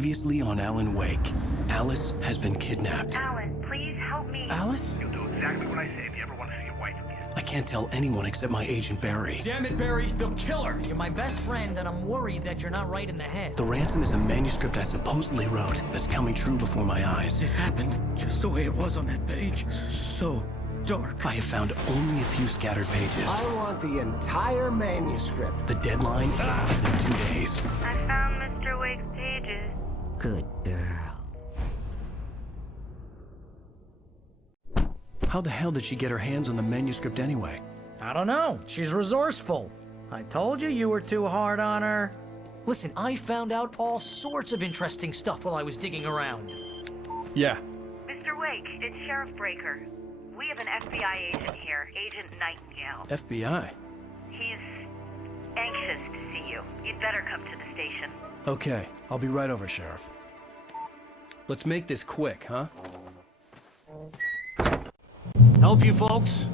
Previously on Alan Wake, Alice has been kidnapped. Alan, please help me. Alice? You'll do exactly what I say if you ever want to see your wife again. I can't tell anyone except my agent Barry. Damn it, Barry, they'll kill her! You're my best friend, and I'm worried that you're not right in the head. The ransom is a manuscript I supposedly wrote that's coming true before my eyes. It happened just the way it was on that page. So dark. I have found only a few scattered pages. I want the entire manuscript. The deadline is in 2 days. I found Mr. Wake's pages. Good girl. How the hell did she get her hands on the manuscript anyway? I don't know. She's resourceful. I told you were too hard on her. Listen, I found out all sorts of interesting stuff while I was digging around. Yeah. Mr. Wake, it's Sheriff Breaker. We have an FBI agent here, Agent Nightingale. FBI? He's anxious to see you. You'd better come to the station. Okay, I'll be right over, Sheriff. Let's make this quick, huh? Help you folks?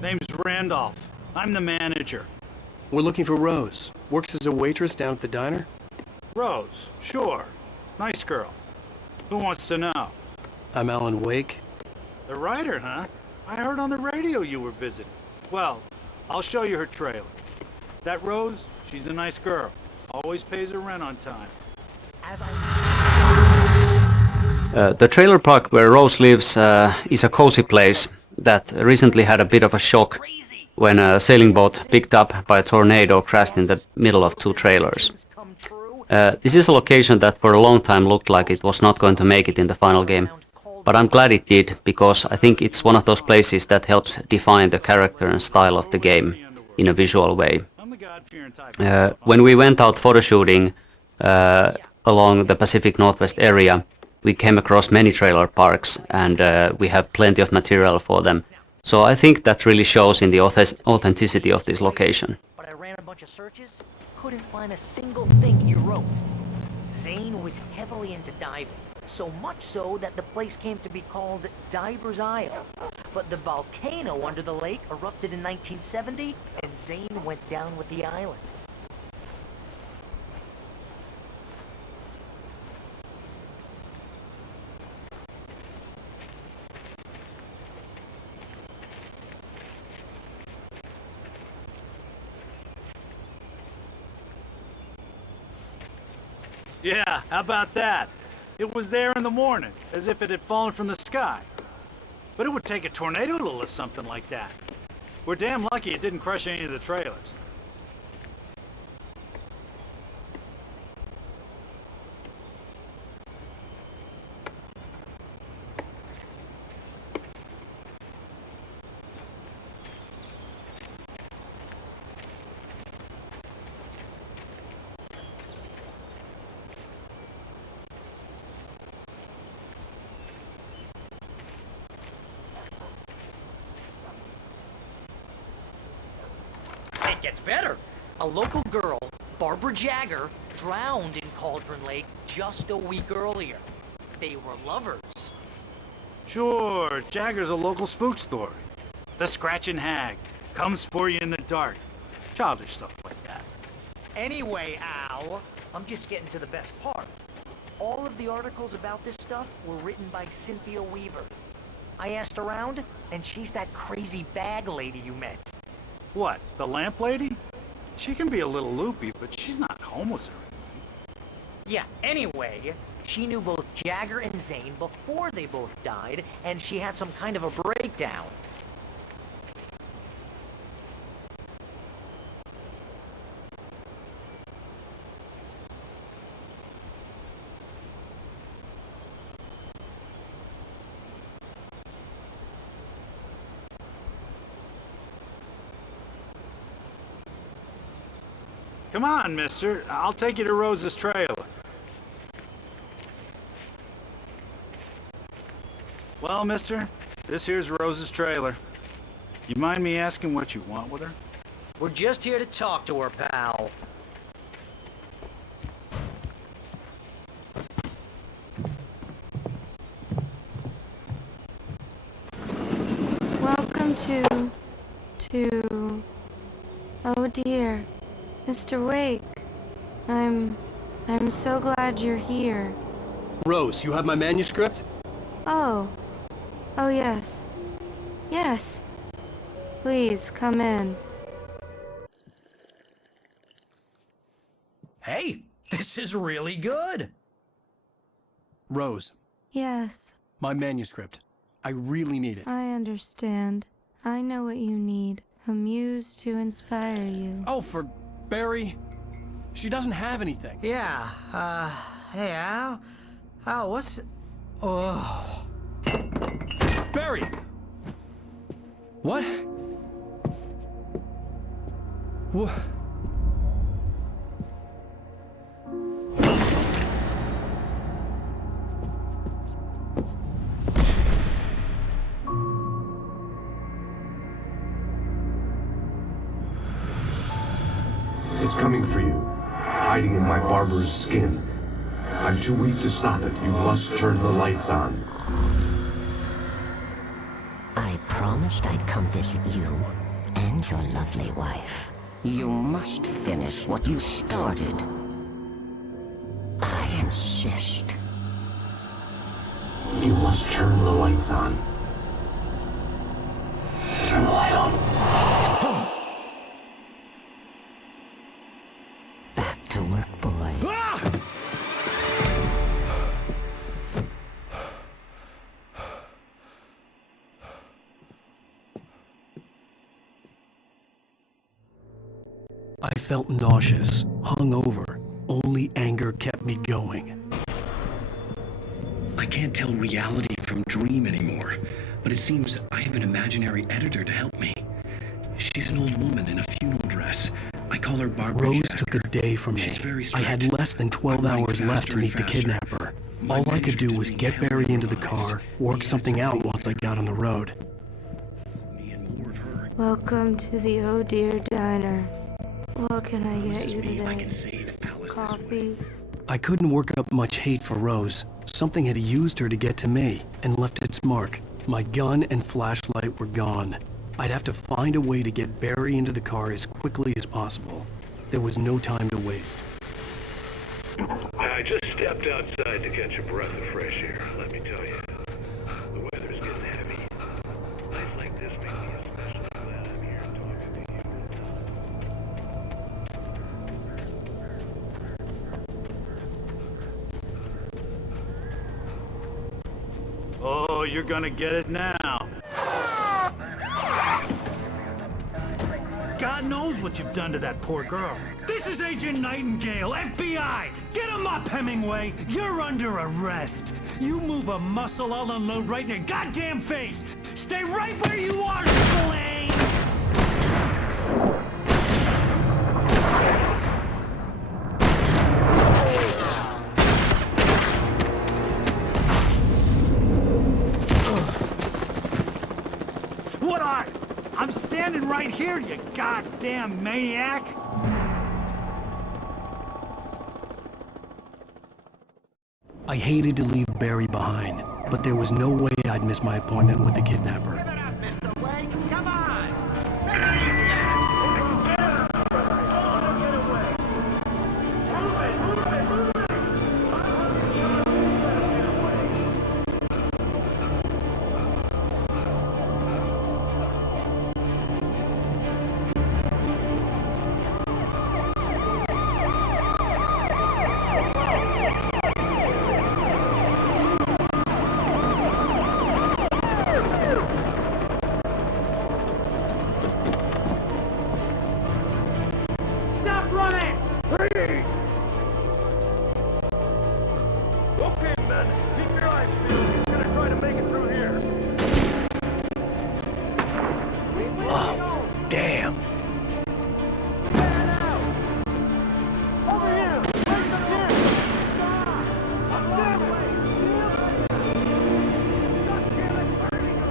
Name's Randolph. I'm the manager. We're looking for Rose. Works as a waitress down at the diner. Rose, sure. Nice girl. Who wants to know? I'm Alan Wake. The writer, huh? I heard on the radio you were visiting. Well, I'll show you her trailer. That Rose, she's a nice girl. Always pays her rent on time. As I The trailer park where Rose lives is a cozy place that recently had a bit of a shock when a sailing boat picked up by a tornado crashed in the middle of two trailers. This is a location that for a long time looked like it was not going to make it in the final game, but I'm glad it did, because I think it's one of those places that helps define the character and style of the game in a visual way. When we went out photo shooting along the Pacific Northwest area, we came across many trailer parks, and we have plenty of material for them. So I think that really shows in the authenticity of this location. But I ran a bunch of searches, couldn't find a single thing you wrote. Zane was heavily into diving, so much so that the place came to be called Diver's Isle. But the volcano under the lake erupted in 1970, and Zane went down with the island. Yeah, how about that? It was there in the morning, as if it had fallen from the sky. But it would take a tornado to lift something like that. We're damn lucky it didn't crush any of the trailers. It gets better. A local girl, Barbara Jagger, drowned in Cauldron Lake just a week earlier. They were lovers. Sure, Jagger's a local spook story. The Scratching Hag comes for you in the dark. Childish stuff like that. Anyway, Al, I'm just getting to the best part. All of the articles about this stuff were written by Cynthia Weaver. I asked around, and she's that crazy bag lady you met. What, the lamp lady? She can be a little loopy, but she's not homeless or anything. Yeah, anyway, she knew both Jagger and Zane before they both died, and she had some kind of a breakdown. Come on, mister. I'll take you to Rose's trailer. Well, mister, this here's Rose's trailer. You mind me asking what you want with her? We're just here to talk to her, pal. Welcome to... Oh dear. Mr. Wake, I'm so glad you're here. Rose, you have my manuscript? Oh. Oh, yes. Yes. Please, come in. Hey, this is really good. Rose, Yes, my manuscript. I really need it. I understand. I know what you need. A muse to inspire you. Oh, for Barry. She doesn't have anything. Yeah, hey, Al? Al, what's... Oh... Barry! What? What? It's coming for you, hiding in my barber's skin. I'm too weak to stop it. You must turn the lights on. I promised I'd come visit you and your lovely wife. You must finish what you started. I insist. You must turn the lights on. Turn the light on. Back to work, boy. I felt nauseous, hungover. Only anger kept me going. I can't tell reality from dream anymore, but it seems I have an imaginary editor to help me. She's an old woman in a funeral dress. I call her Barbara Rose Jack. took a day from me. She's very I had strict. less than 12 I'm hours like left to faster meet the and faster. kidnapper. My All I could do manuscript was is get being Barry into the heavily car, revised. work something out once I got on the road. Me and more of her. Welcome to the Oh Dear Diner. What can I get you Me, I can today? save Alice this way. Coffee? I couldn't work up much hate for Rose. Something had used her to get to me and left its mark. My gun and flashlight were gone. I'd have to find a way to get Barry into the car as quickly as possible. There was no time to waste. I just stepped outside to catch a breath of fresh air. Let me tell you, the weather's getting heavy. Nights like this make me especially glad I'm here talking to you. Oh, you're gonna get it now. God knows what you've done to that poor girl. This is Agent Nightingale, FBI! Get him up, Hemingway! You're under arrest! You move a muscle, I'll unload right in your goddamn face! Stay right where you are, Spillane! What are? I'm standing right here, you goddamn maniac! I hated to leave Barry behind, but there was no way I'd miss my appointment with the kidnapper. Give it up, Mr. Wake. Come on. Make it easier. Stop running! Please! Okay, men. Keep your eyes peeled. He's gonna try to make it through here. Oh, damn. Over here! Right up here! Stop! Up that way! God damn it! Where did he go?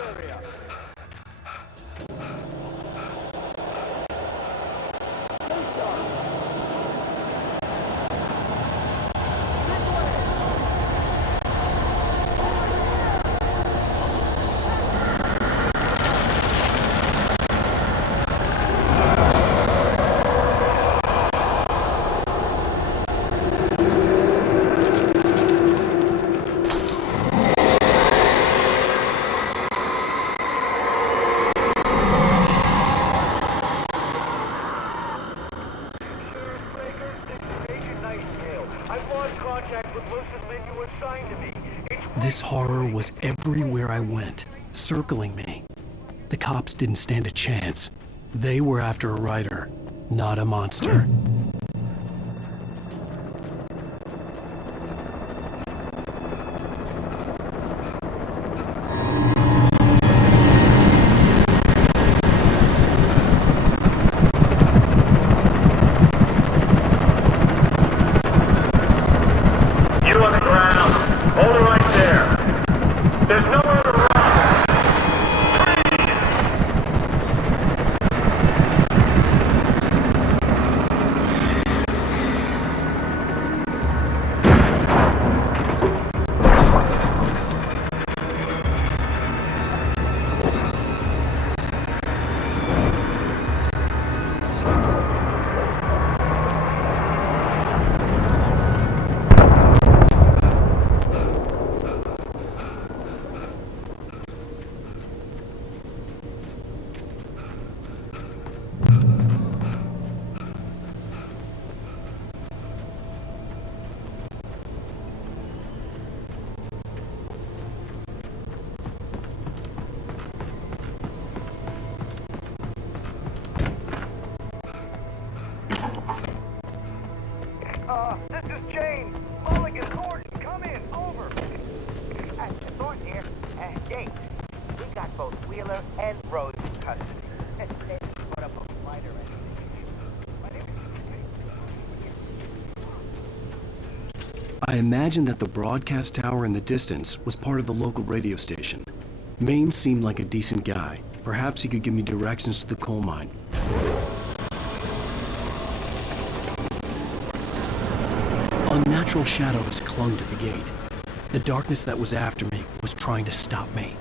area. Agent Nightingale. I've lost contact with most of the men you were assigned to me. This horror was everywhere I went, circling me. The cops didn't stand a chance. They were after a writer, not a monster. You on the ground. Hold it right there. There's nowhere to run. This is James. Mulligan, Thornton, come in. Over. Thornton here. James, we got both Wheeler and Rose in custody. Let's put up a fight or anything. I imagined that the broadcast tower in the distance was part of the local radio station. Maine seemed like a decent guy. Perhaps he could give me directions to the coal mine. Unnatural shadows clung to the gate. The darkness that was after me was trying to stop me.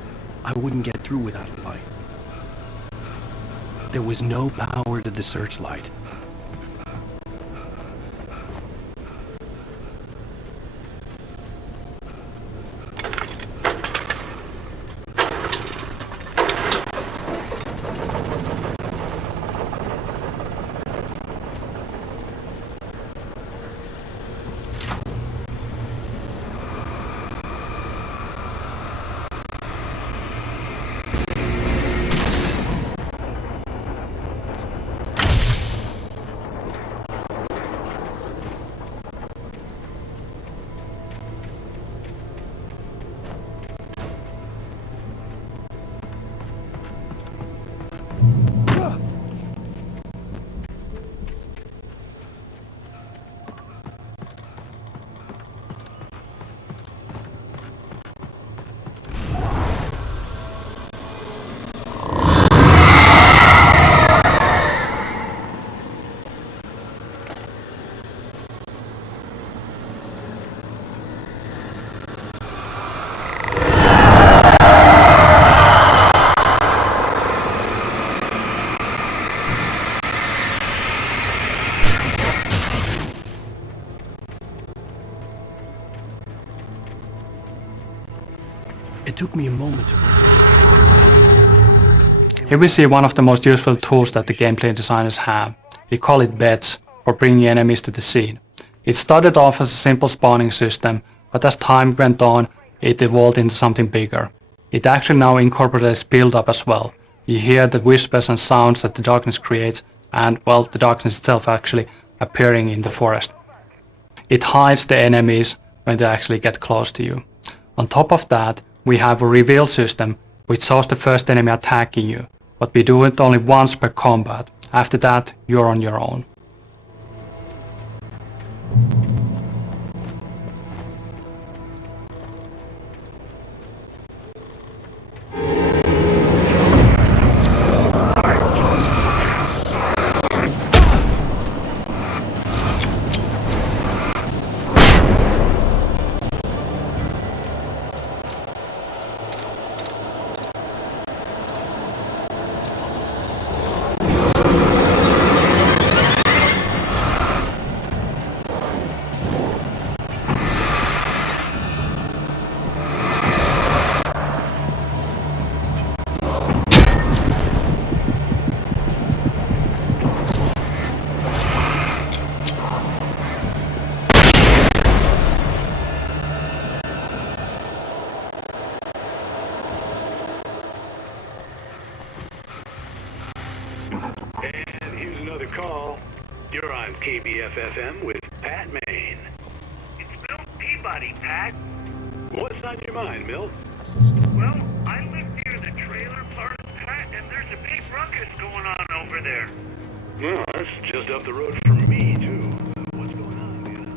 I wouldn't get through without a light. There was no power to the searchlight. It took me a moment to... Here we see one of the most useful tools that the gameplay designers have. We call it beds, for bringing enemies to the scene. It started off as a simple spawning system, but as time went on, it evolved into something bigger. It actually now incorporates build-up as well. You hear the whispers and sounds that the darkness creates, and, well, the darkness itself actually appearing in the forest. It hides the enemies when they actually get close to you. On top of that, we have a reveal system which shows the first enemy attacking you, but we do it only once per combat. After that, you're on your own. call. You're on KBFFM with Pat Maine. It's Bill Peabody, Pat. What's on your mind, Milt? Well, I live near the trailer park, Pat, and there's a big ruckus going on over there. Well, that's just up the road from me, too. What's going on, man?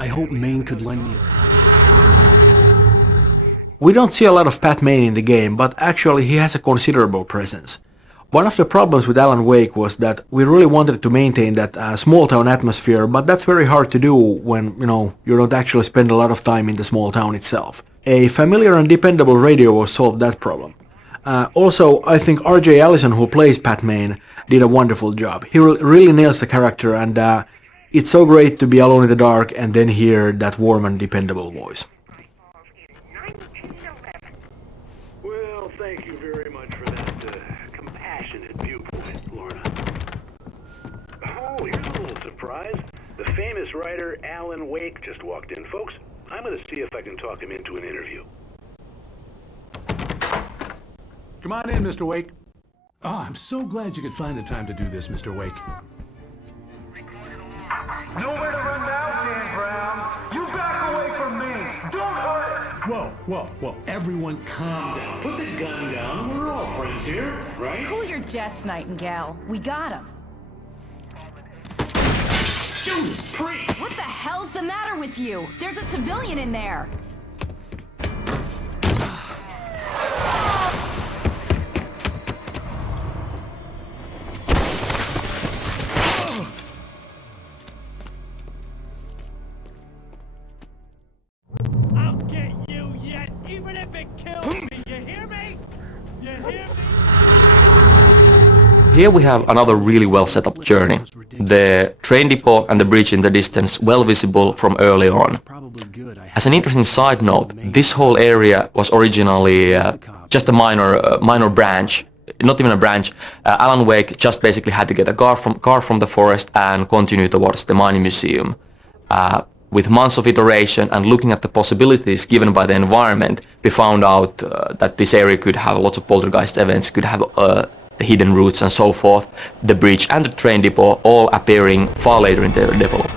I hope Maine could lend me We don't see a lot of Pat Maine in the game, but actually he has a considerable presence. One of the problems with Alan Wake was that we really wanted to maintain that small town atmosphere, but that's very hard to do when, you don't actually spend a lot of time in the small town itself. A familiar and dependable radio solved that problem. Also, I think RJ Allison, who plays Pat Maine, did a wonderful job. He really nails the character, and it's so great to be alone in the dark and then hear that warm and dependable voice. Well, thank you very much for that compassionate viewpoint, Lorna. Oh, here's a little surprise. The famous writer Alan Wake just walked in, folks. I'm going to see if I can talk him into an interview. Come on in, Mr. Wake. Oh, I'm so glad you could find the time to do this, Mr. Wake. Nowhere to run now, Dan Brown. You back away from me. Don't hurt. Whoa. Everyone calm down. Put the gun down. We're all friends here, right? Cool your jets, Nightingale. We got him. Judas Priest! What the hell's the matter with you? There's a civilian in there. I'll get you yet, even if it kills me. You hear me? You hear me? Here we have another really well set up journey. The train depot and the bridge in the distance well visible from early on. As an interesting side note, this whole area was originally just a minor branch. Not even a branch. Alan Wake just basically had to get a car from the forest and continue towards the mining museum. With months of iteration and looking at the possibilities given by the environment, we found out that this area could have lots of poltergeist events, could have hidden routes and so forth. The bridge and the train depot all appearing far later in their development.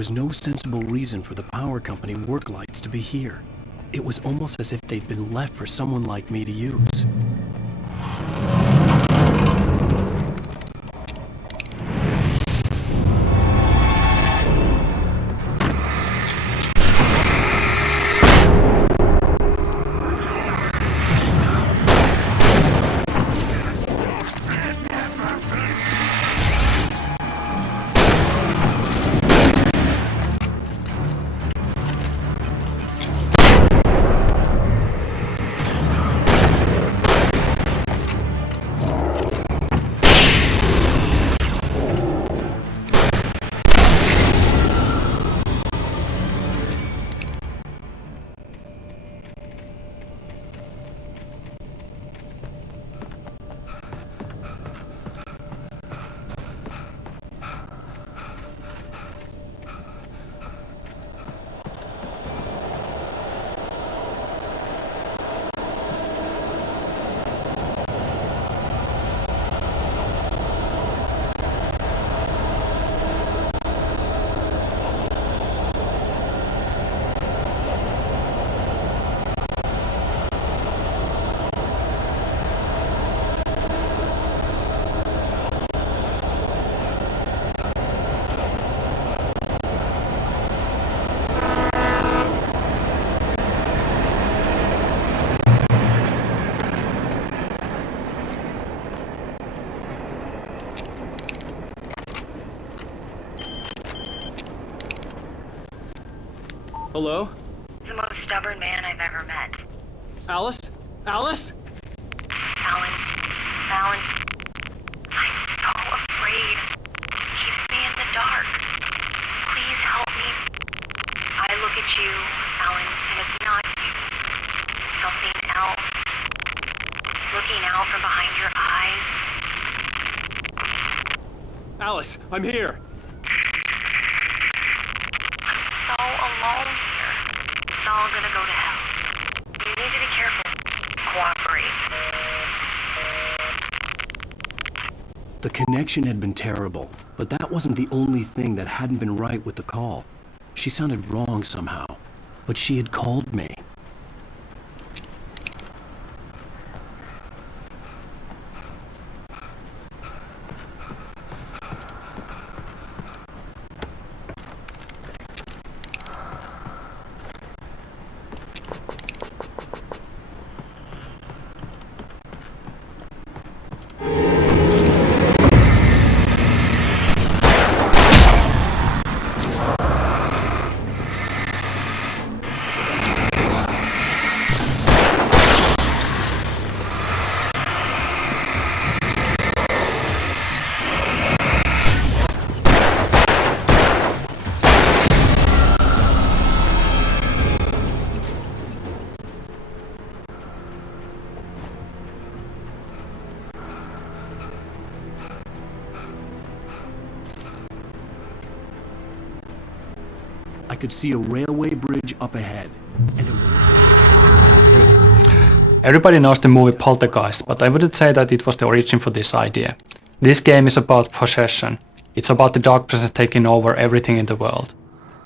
was no sensible reason for the power company work lights to be here. It was almost as if they'd been left for someone like me to use. Hello? The most stubborn man I've ever met. Alice? Alice? Alan. Alan. I'm so afraid. It keeps me in the dark. Please help me. I look at you, Alan, and it's not you. It's something else. Looking out from behind your eyes. Alice, I'm here. I'm so alone here. It's all gonna go to hell. You need to be careful. Cooperate. The connection had been terrible, but that wasn't the only thing that hadn't been right with the call. She sounded wrong somehow, but she had called me. I could see a railway bridge up ahead, and Everybody knows the movie Poltergeist, but I wouldn't say that it was the origin for this idea. This game is about possession. It's about the dark presence taking over everything in the world.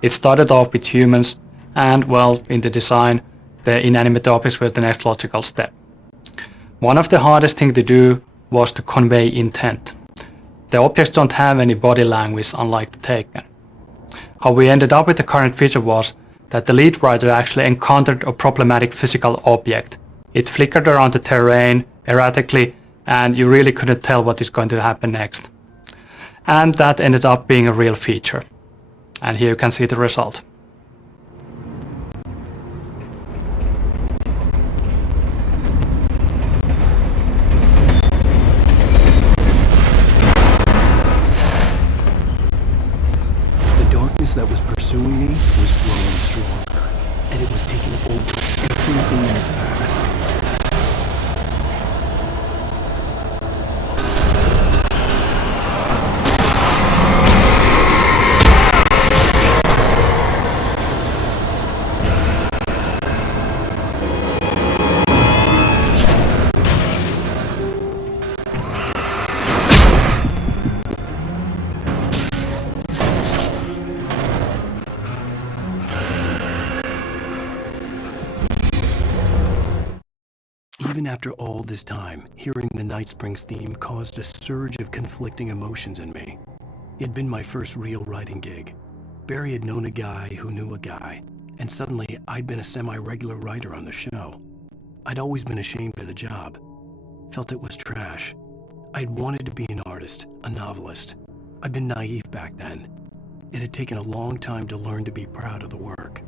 It started off with humans, and, well, in the design, the inanimate objects were the next logical step. One of the hardest things to do was to convey intent. The objects don't have any body language, unlike the Taken. How we ended up with the current feature was that the lead writer actually encountered a problematic physical object. It flickered around the terrain erratically, and you really couldn't tell what is going to happen next. And that ended up being a real feature. And here you can see the result. that was pursuing me was growing stronger, and it was taking over everything in its path. after all this time, hearing the Night Springs theme caused a surge of conflicting emotions in me. It had been my first real writing gig. Barry had known a guy who knew a guy, and suddenly I'd been a semi-regular writer on the show. I'd always been ashamed of the job. Felt it was trash. I'd wanted to be an artist, a novelist. I'd been naive back then. It had taken a long time to learn to be proud of the work.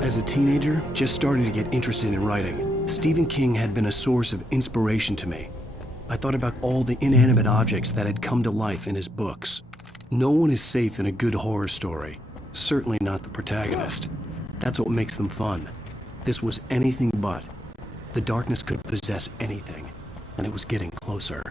As a teenager, just starting to get interested in writing, Stephen King had been a source of inspiration to me. I thought about all the inanimate objects that had come to life in his books. No one is safe in a good horror story, certainly not the protagonist. That's what makes them fun. This was anything but. The darkness could possess anything, and it was getting closer.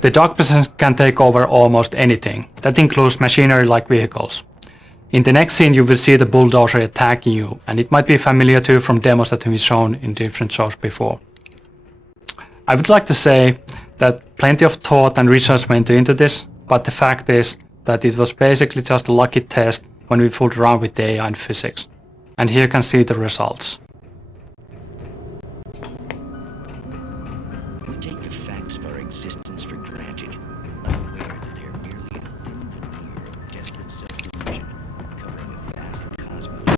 The dark presence can take over almost anything. That includes machinery like vehicles. In the next scene you will see the bulldozer attacking you, and it might be familiar to you from demos that have been shown in different shows before. I would like to say that plenty of thought and research went into this, but the fact is that it was basically just a lucky test when we fooled around with the AI and physics. And here you can see the results. We take the facts of our existence for granted, unaware that they're merely an illusion of desperate self-delusion, covering a vast cosmos.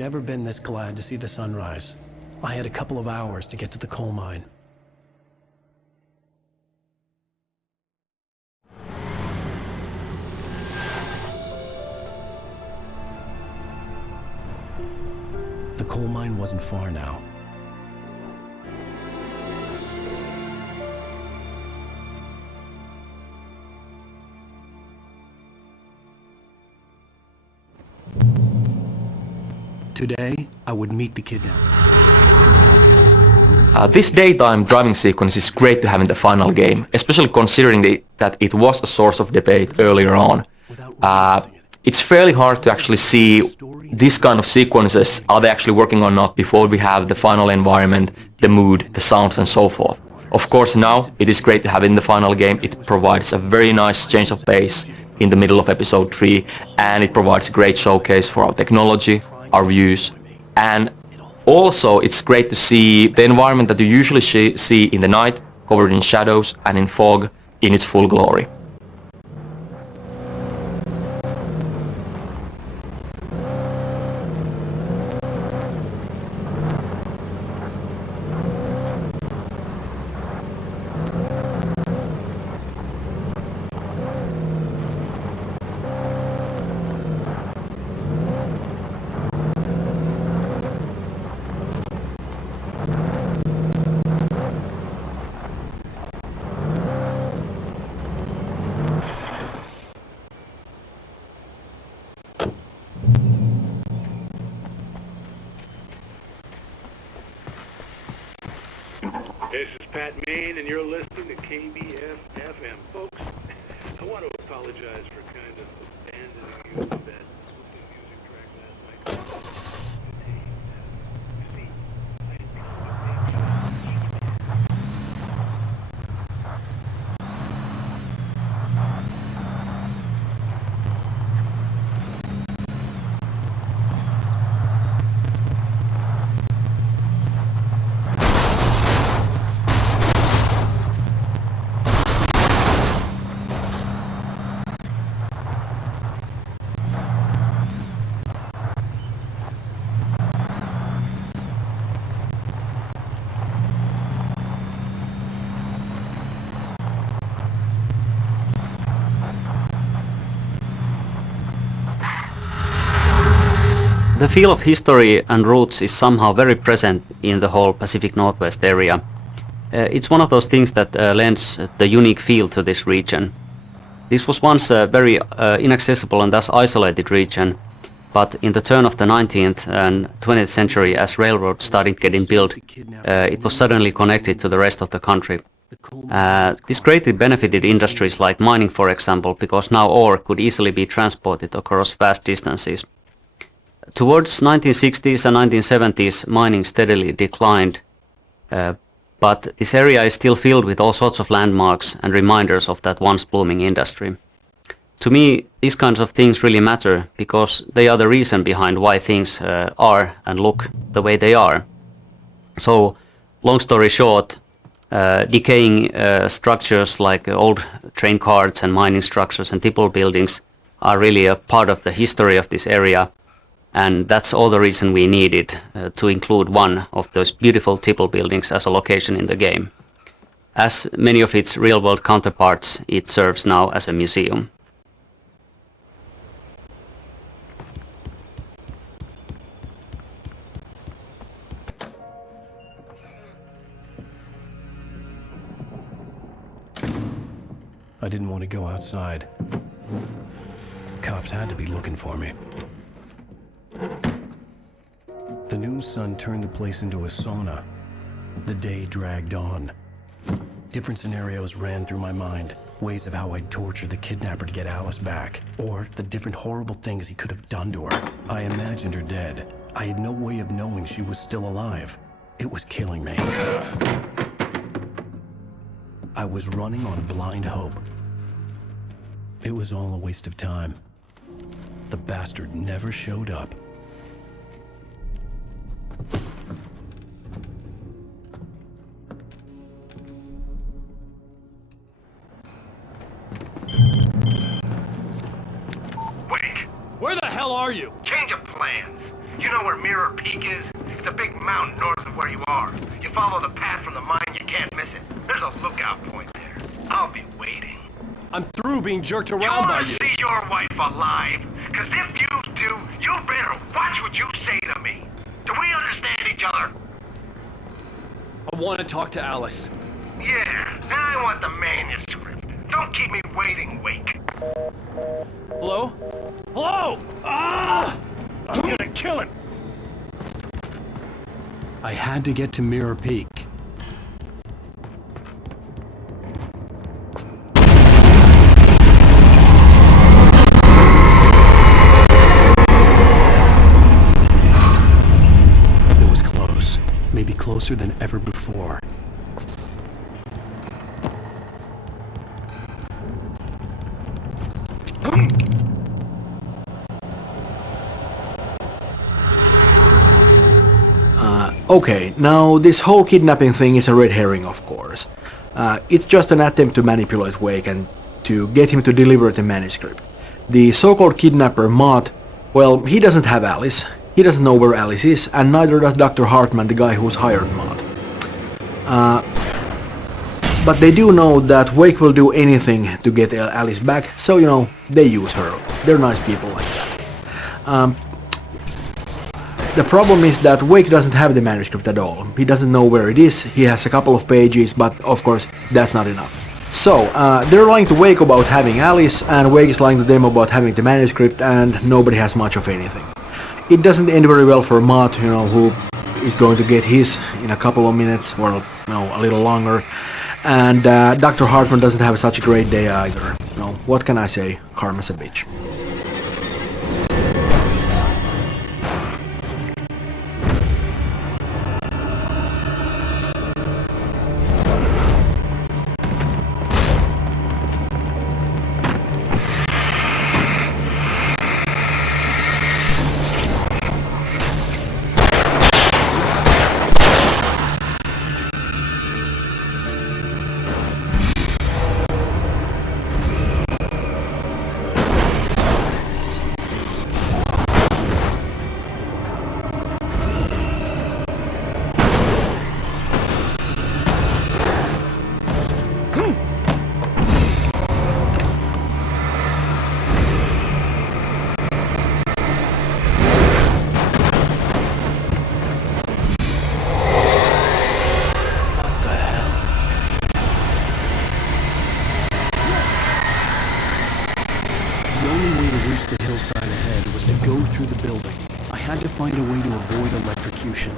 never been this glad to see the sunrise. I had a couple of hours to get to the coal mine. The coal mine wasn't far now. Today, I would meet the kidnapper. This daytime driving sequence is great to have in the final game, especially considering that it was a source of debate earlier on. It's fairly hard to actually see this kind of sequences, are they actually working or not, before we have the final environment, the mood, the sounds and so forth. Of course now, it is great to have in the final game. It provides a very nice change of pace in the middle of episode 3, and it provides a great showcase for our technology, our views, and also it's great to see the environment that you usually see in the night, covered in shadows and in fog, in its full glory. This is Pat Main, and you're listening to KBF-FM. Folks, I want to apologize for kind of abandoning you with that spooky music track last night. See, I had The feel of history and roots is somehow very present in the whole Pacific Northwest area. It's one of those things that lends the unique feel to this region. This was once a very inaccessible and thus isolated region, but in the turn of the 19th and 20th century, as railroads started getting built, it was suddenly connected to the rest of the country. This greatly benefited industries like mining, for example, because now ore could easily be transported across vast distances. Towards 1960s and 1970s, mining steadily declined, but this area is still filled with all sorts of landmarks and reminders of that once blooming industry. To me, these kinds of things really matter because they are the reason behind why things are and look the way they are. So, long story short, decaying structures like old train carts and mining structures and tipple buildings are really a part of the history of this area. And that's all the reason we needed to include one of those beautiful tipple buildings as a location in the game. As many of its real-world counterparts, it serves now as a museum. I didn't want to go outside. Cops had to be looking for me. The noon sun turned the place into a sauna. The day dragged on. Different scenarios ran through my mind. Ways of how I'd torture the kidnapper to get Alice back. Or the different horrible things he could have done to her. I imagined her dead. I had no way of knowing she was still alive. It was killing me. I was running on blind hope. It was all a waste of time. The bastard never showed up. Wake! Where the hell are you? Change of plans. You know where Mirror Peak is? It's a big mountain north of where you are. You follow the path from the mine, you can't miss it. There's a lookout point there. I'll be waiting. I'm through being jerked around by you. See your wife alive? Cause if you do, you better watch what you say to me. Do we understand each other? I want to talk to Alice. Yeah, and I want the manuscript. Don't keep me waiting, Wake. Hello? Hello! Ah! I'm gonna kill him! I had to get to Mirror Peak. It was close. Maybe closer than ever before. Okay, now this whole kidnapping thing is a red herring, of course. It's just an attempt to manipulate Wake and to get him to deliver the manuscript. The so-called kidnapper, Mott, well, he doesn't have Alice, he doesn't know where Alice is, and neither does Dr. Hartman, the guy who's hired Mott. But they do know that Wake will do anything to get Alice back, so, you know, they use her. They're nice people like that. The problem is that Wake doesn't have the manuscript at all. He doesn't know where it is, he has a couple of pages, but of course that's not enough. So, they're lying to Wake about having Alice, and Wake is lying to them about having the manuscript, and nobody has much of anything. It doesn't end very well for Mott, you know, who is going to get his in a couple of minutes, or no, a little longer. And Dr. Hartman doesn't have such a great day either. You know, what can I say? Karma's a bitch. The hillside ahead was to go through the building. I had to find a way to avoid electrocution.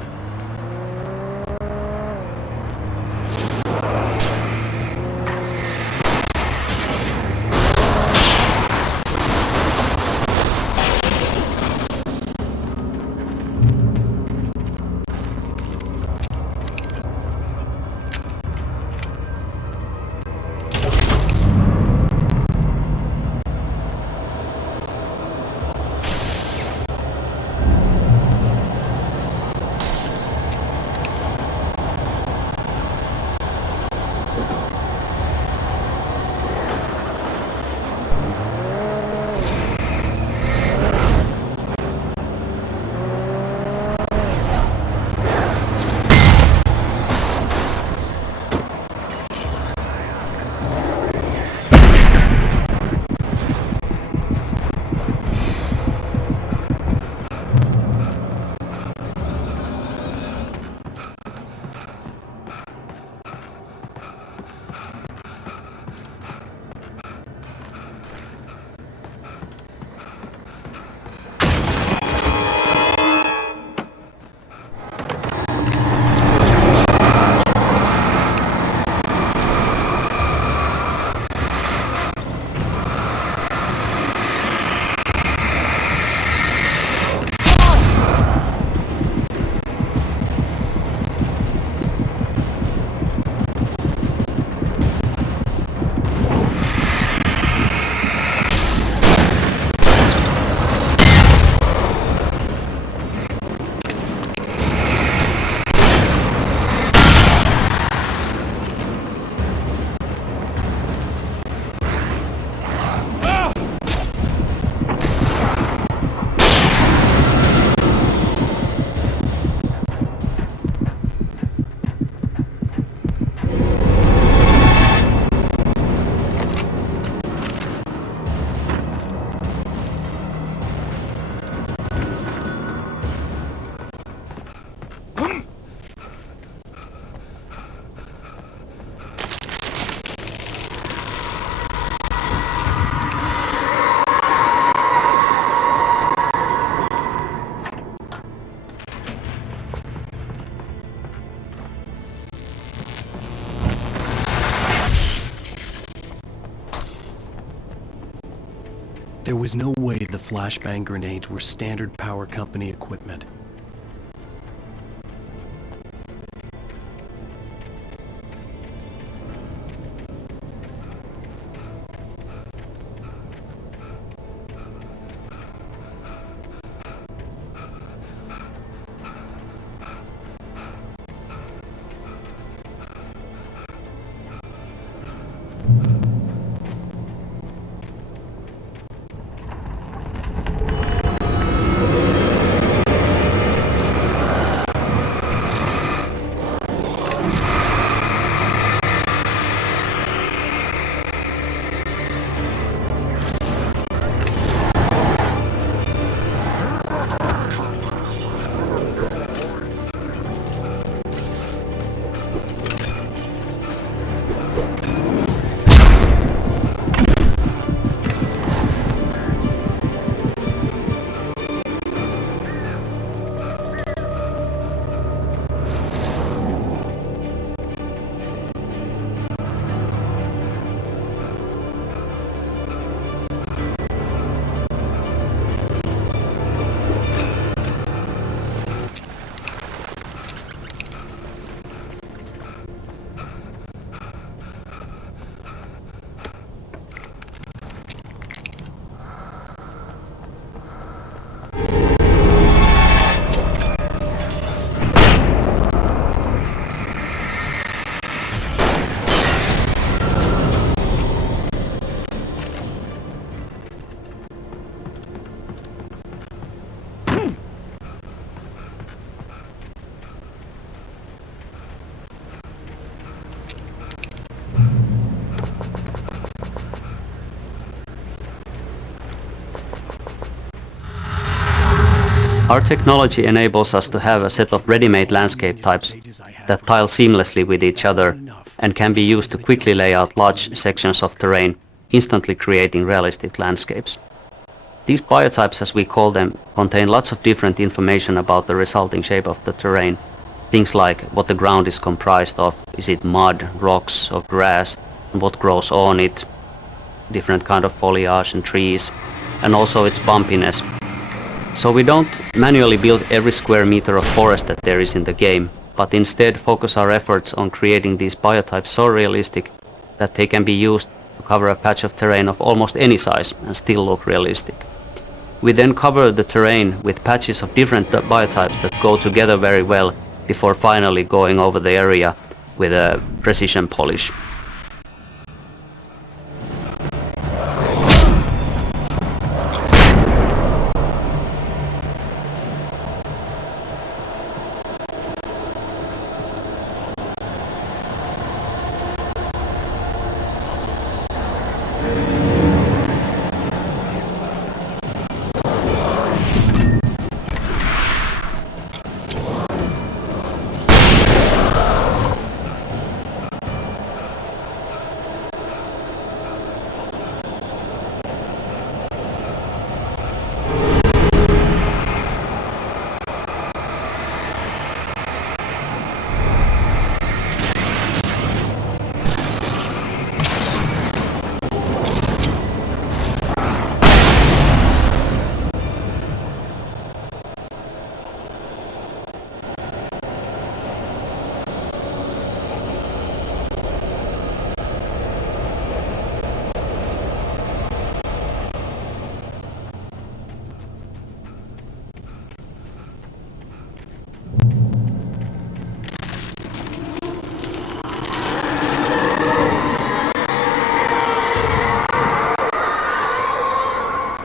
There was no way the flashbang grenades were standard power company equipment. Our technology enables us to have a set of ready-made landscape types that tile seamlessly with each other and can be used to quickly lay out large sections of terrain, instantly creating realistic landscapes. These biotypes, as we call them, contain lots of different information about the resulting shape of the terrain. Things like what the ground is comprised of, is it mud, rocks or grass, and what grows on it, different kind of foliage and trees, and also its bumpiness. So we don't manually build every square meter of forest that there is in the game, but instead focus our efforts on creating these biotypes so realistic that they can be used to cover a patch of terrain of almost any size and still look realistic. We then cover the terrain with patches of different biotypes that go together very well before finally going over the area with a precision polish.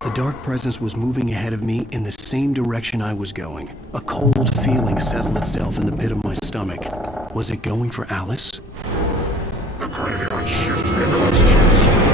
The dark presence was moving ahead of me in the same direction I was going. A cold feeling settled itself in the pit of my stomach. Was it going for Alice? The graveyard shift becomes cancer.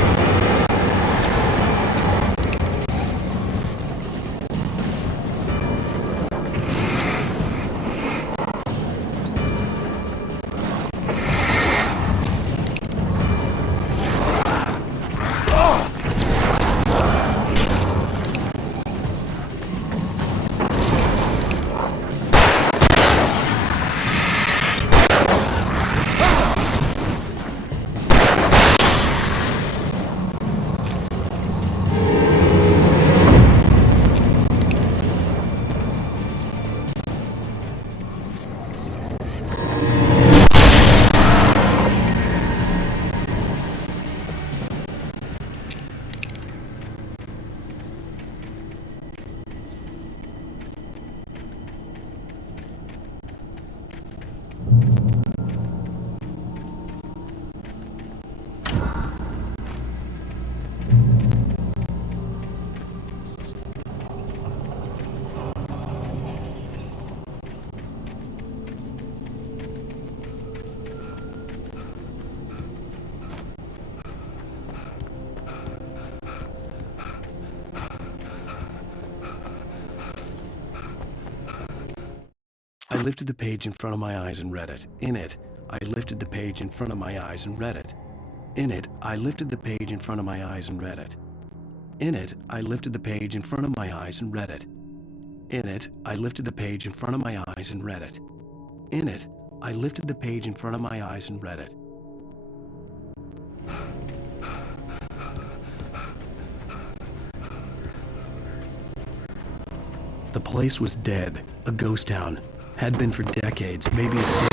I lifted the page in front of my eyes and read it. In it, I lifted the page in front of my eyes and read it. In it, I lifted the page in front of my eyes and read it. In it, I lifted the page in front of my eyes and read it. In it, I lifted the page in front of my eyes and read it. In it, I lifted the page in front of my eyes and read it. The place was dead, a ghost town. Had been for decades, maybe a century.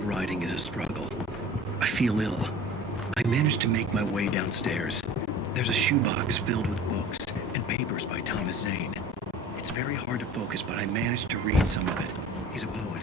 Writing is a struggle. I feel ill. I managed to make my way downstairs. There's a shoebox filled with books and papers by Thomas Zane. It's very hard to focus, but I managed to read some of it. He's a poet.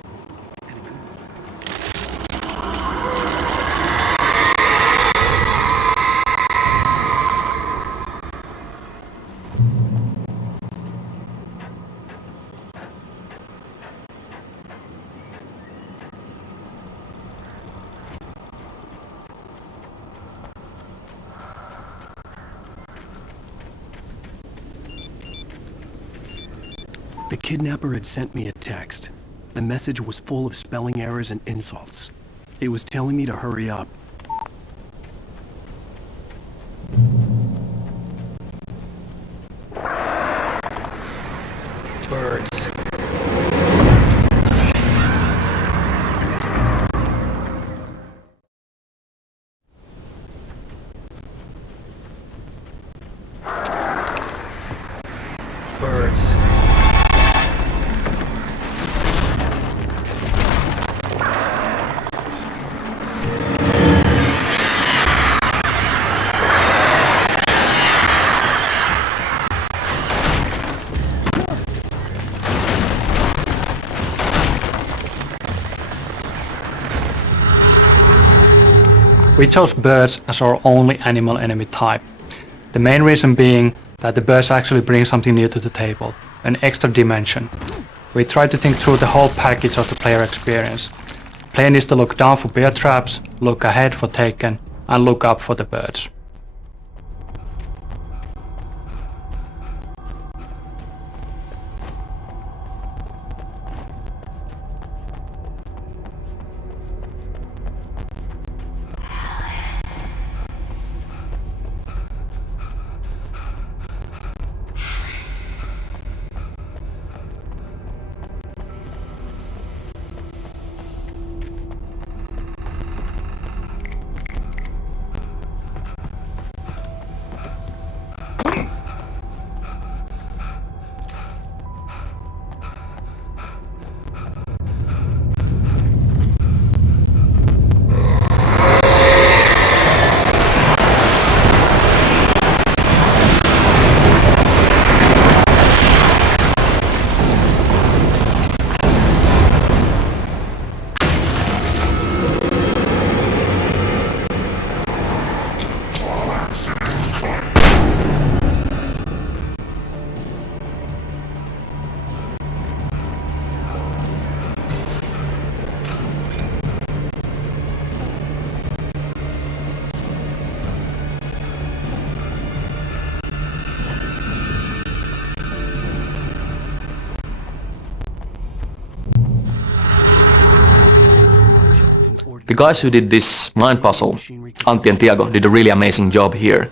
The kidnapper had sent me a text. The message was full of spelling errors and insults. It was telling me to hurry up. Birds. Birds. We chose birds as our only animal enemy type. The main reason being that the birds actually bring something new to the table, an extra dimension. We tried to think through the whole package of the player experience. The player needs to look down for bear traps, look ahead for taken, and look up for the birds. The guys who did this mind puzzle, Antti and Tiago, did a really amazing job here.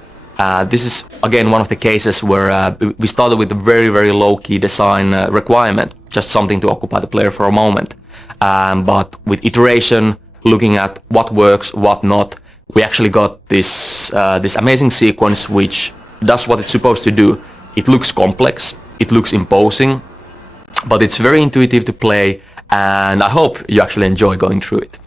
This is again one of the cases where we started with a very low-key design requirement, just something to occupy the player for a moment. But with iteration, looking at what works, what not, we actually got this amazing sequence which does what it's supposed to do. It looks complex, it looks imposing, but it's very intuitive to play, and I hope you actually enjoy going through it.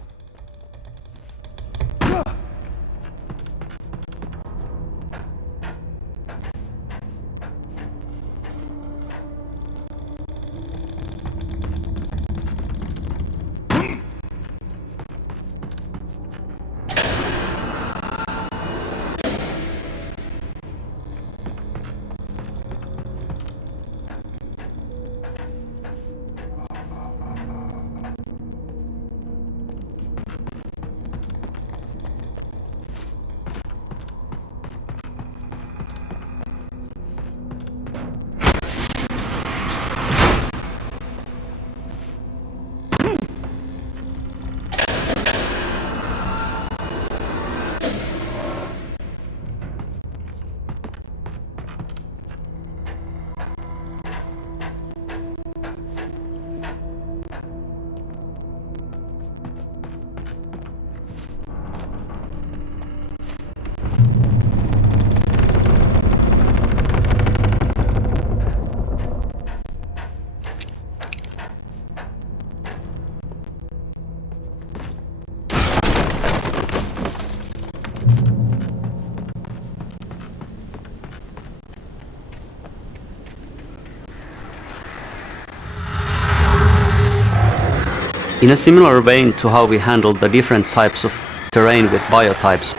In a similar vein to how we handled the different types of terrain with biotypes,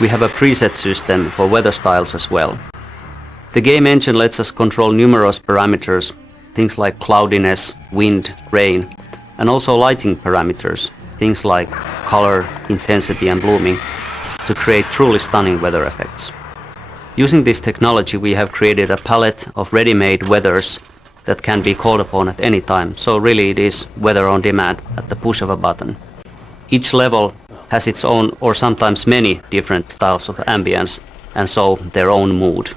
we have a preset system for weather styles as well. The game engine lets us control numerous parameters, things like cloudiness, wind, rain, and also lighting parameters, things like color, intensity and blooming, to create truly stunning weather effects. Using this technology, we have created a palette of ready-made weathers that can be called upon at any time, so really it is weather on demand at the push of a button. Each level has its own, or sometimes many, different styles of ambience, and so their own mood.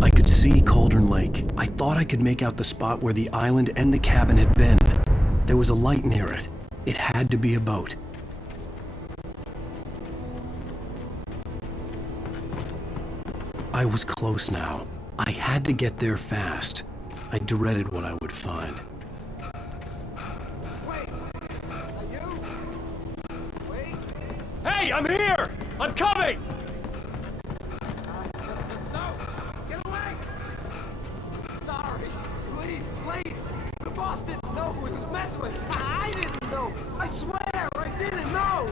I could see Cauldron Lake. I thought I could make out the spot where the island and the cabin had been. There was a light near it. It had to be a boat. I was close now. I had to get there fast. I dreaded what I would find. Hey, I'm here! I'm coming! Sorry, please, it's late. The boss didn't know who he was messing with. I didn't know. I swear, I didn't know.